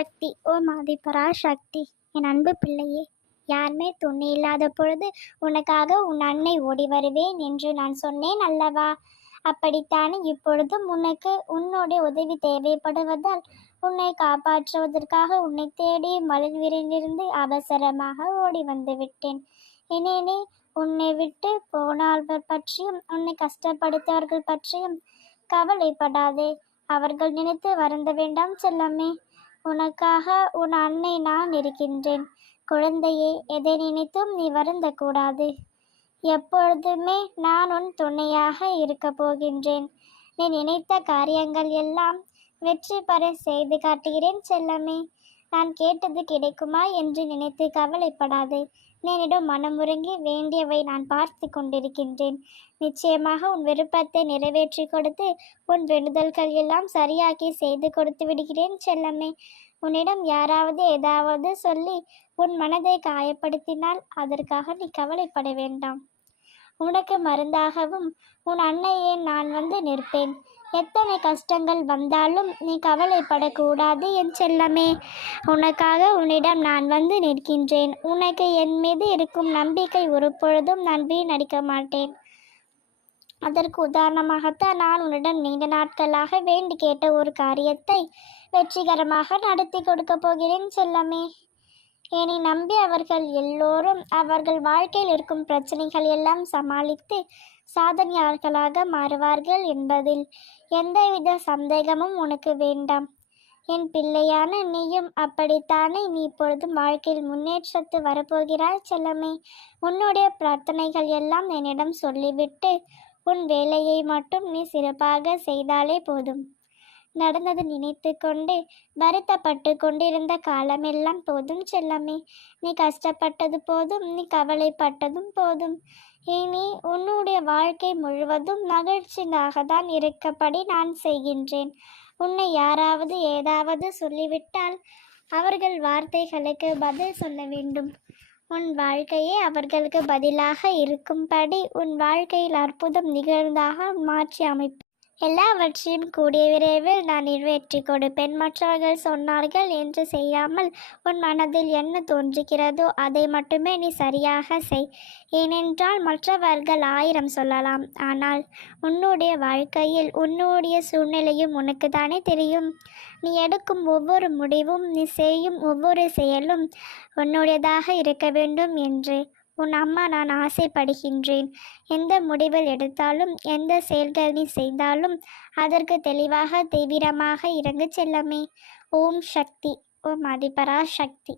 சக்தி ஓ மாதி சக்தி என் அன்பு பிள்ளையே யாருமே துணை இல்லாத பொழுது உனக்காக உன் அன்னை ஓடி வருவேன் என்று நான் சொன்னேன் அல்லவா? அப்படித்தானே? இப்பொழுதும் உனக்கு உன்னுடைய உதவி தேவைப்படுவதால் உன்னை காப்பாற்றுவதற்காக உன்னை தேடி மலர்விரிலிருந்து அவசரமாக ஓடி வந்து விட்டேன். இனி உன்னை விட்டு போனால்வர் பற்றியும் உன்னை கஷ்டப்படுத்தவர்கள் பற்றியும் கவலைப்படாதே. அவர்கள் நினைத்து வருந்த வேண்டாம் செல்லமே. உனக்காக உன் அன்னை நான் இருக்கின்றேன். குழந்தையே எதை நினைத்தும் நீ வருந்தக்கூடாது. எப்பொழுதுமே நான் உன் துணையாக இருக்கப் போகின்றேன். நீ நினைத்த காரியங்கள் எல்லாம் வெற்றி பெற செய்து காட்டுகிறேன் செல்லமே. நான் கேட்டது கிடைக்குமா என்று நினைத்து கவலைப்படாதே. என்னிடம் மனமுருங்கி வேண்டியவை நான் பார்த்து கொண்டிருக்கின்றேன். நிச்சயமாக உன் விருப்பத்தை நிறைவேற்றி கொடுத்து உன் விடுதல்கள் எல்லாம் சரியாக்கி செய்து கொடுத்து விடுகிறேன் செல்லமே. உன்னிடம் யாராவது ஏதாவது சொல்லி உன் மனதை காயப்படுத்தினால் அதற்காக நீ கவலைப்பட வேண்டாம். உனக்கு மருந்தாகவும் உன் அன்னையே நான் வந்து நிற்பேன். எத்தனை கஷ்டங்கள் வந்தாலும் நீ கவலைப்படக்கூடாது என் செல்லமே. உனக்காக உன்னிடம் நான் வந்து நிற்கின்றேன். உனக்கு என் மீது இருக்கும் நம்பிக்கை ஒரு பொழுதும் நான் வீணடிக்க மாட்டேன். அதற்கு உதாரணமாகத்தான் நான் உன்னிடம் நீண்ட நாட்களாக வேண்டி கேட்ட ஒரு காரியத்தை வெற்றிகரமாக நடத்தி கொடுக்க போகிறேன் செல்லமே. என்னை நம்பி அவர்கள் எல்லோரும் அவர்கள் வாழ்க்கையில் இருக்கும் பிரச்சனைகள் எல்லாம் சமாளித்து சாதனையாளர்களாக மாறுவார்கள் என்பதில் எந்தவித சந்தேகமும் உனக்கு வேண்டாம். என் பிள்ளையான நீயும் அப்படித்தானே? நீ இப்பொழுதும் வாழ்க்கையில் முன்னேற்றத்து வரப்போகிறாய் செல்லமே. உன்னுடைய பிரார்த்தனைகள் எல்லாம் என்னிடம் சொல்லிவிட்டு உன் வேலையை மட்டும் நீ சிறப்பாக செய்தாலே போதும். நடந்தது நினைத்து கொண்டு வருத்தப்பட்டு கொண்டிருந்த காலமெல்லாம் போதும் செல்லமே. நீ கஷ்டப்பட்டது போதும் நீ கவலைப்பட்டதும் போதும். இனி உன்னுடைய வாழ்க்கை முழுவதும் மகிழ்ச்சியாக தான் இருக்கப்படி நான் செய்கின்றேன். உன்னை யாராவது ஏதாவது சொல்லிவிட்டால் அவர்கள் வார்த்தைகளுக்கு பதில் சொல்ல வேண்டும். உன் வாழ்க்கையே அவர்களுக்கு பதிலாக இருக்கும்படி உன் வாழ்க்கையில் அற்புதம் நிகழ்ந்தாக மாற்றி அமைப்பு எல்லாவற்றையும் கூடிய விரைவில் நான் நிறைவேற்றி கொடுப்பேன். மற்றவர்கள் சொன்னார்கள் என்று செய்யாமல் உன் மனதில் என்ன தோன்றுகிறதோ அதை மட்டுமே நீ சரியாக செய். ஏனென்றால் மற்றவர்கள் ஆயிரம் சொல்லலாம். ஆனால் உன்னுடைய வாழ்க்கையில் உன்னுடைய சூழ்நிலையும் உனக்கு தானே தெரியும். நீ எடுக்கும் ஒவ்வொரு முடிவும் நீ செய்யும் ஒவ்வொரு செயலும் உன்னுடையதாக இருக்க வேண்டும் என்று. உன் அம்மா நான் ஆசைப்படுகின்றேன். எந்த முடிவில் எடுத்தாலும் எந்த செயல்கள் நீ செய்தாலும் அதற்கு தெளிவாக தீவிரமாக இறங்கு செல்லமே. ஓம் சக்தி. ஓம் அதிபரா சக்தி.